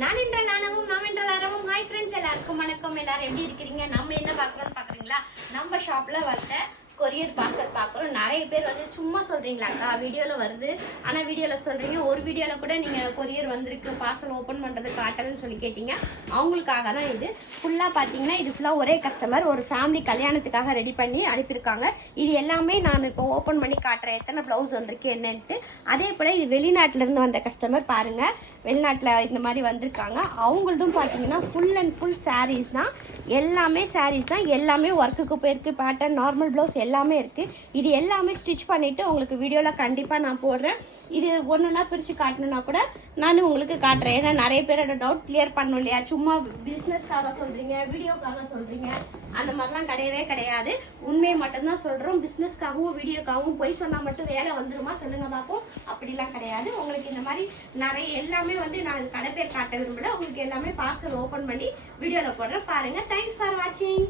நான் என்றால் நானவும் நாம் என்றால் ஆரவும். ஹாய் ஃப்ரெண்ட்ஸ், எல்லாருக்கும் வணக்கம். எல்லாரும் எப்படி இருக்கிறீங்க? நம்ம என்ன பார்க்குறோம்னு பார்க்குறீங்களா? நம்ம ஷாப்பில் வந்த கொரியர் பார்சல் பார்க்குறோம். நிறைய பேர் வந்து சும்மா சொல்கிறீங்களாக்கா, வீடியோவில் வருது ஆனால் வீடியோவில் சொல்கிறீங்க, ஒரு வீடியோவில் கூட நீங்கள் கொரியர் வந்திருக்கு பார்சல் ஓப்பன் பண்ணுறது காட்டலன்னு சொல்லி கேட்டீங்க. அவங்களுக்காக தான் இது ஃபுல்லாக பார்த்தீங்கன்னா, இது ஃபுல்லாக ஒரே கஸ்டமர் ஒரு ஃபேமிலி கல்யாணத்துக்காக ரெடி பண்ணி அனுப்பியிருக்காங்க. இது எல்லாமே நான் இப்போ ஓப்பன் பண்ணி காட்டுறேன் எத்தனை ப்ளவுஸ் வந்திருக்கு என்னன்ட்டு. அதே போல் இது வெளிநாட்டிலேருந்து வந்த கஸ்டமர் பாருங்கள், வெளிநாட்டில் இந்த மாதிரி வந்திருக்காங்க. அவங்களதும் பார்த்தீங்கன்னா ஃபுல் அண்ட் ஃபுல் சாரீஸ் தான், எல்லாமே சாரீஸ் தான், எல்லாமே ஒர்க்குக்கு போயிருக்கு. பேட்டர்ன் நார்மல் ப்ளவுஸ் எல்லாமே இருக்குது. இது எல்லாமே ஸ்டிச் பண்ணிவிட்டு உங்களுக்கு வீடியோவில் கண்டிப்பாக நான் போடுறேன். இது ஒன்றுனா பிரித்து காட்டணுன்னா கூட நான் உங்களுக்கு காட்டுறேன். ஏன்னா நிறைய பேரோட டவுட் கிளியர் பண்ணணும் இல்லையா? சும்மா பிஸ்னஸ்க்காக சொல்கிறீங்க, வீடியோக்காக சொல்கிறீங்க, அந்த மாதிரிலாம் கிடையவே கிடையாது. உண்மையை மட்டும்தான் சொல்கிறோம். பிஸ்னஸ்க்காகவும் வீடியோக்காகவும் போய் சொன்னால் மட்டும் வேலை வந்துருமா சொல்லுங்க பார்ப்போம். அப்படிலாம் கிடையாது. உங்களுக்கு இந்த மாதிரி நிறைய எல்லாமே வந்து நான் கடை பேர் காட்ட விரும்பல. உங்களுக்கு எல்லாமே பார்சல் ஓப்பன் பண்ணி வீடியோவில் போடுறேன் பாருங்கள். தேங்க்ஸ் ஃபார் வாட்சிங்.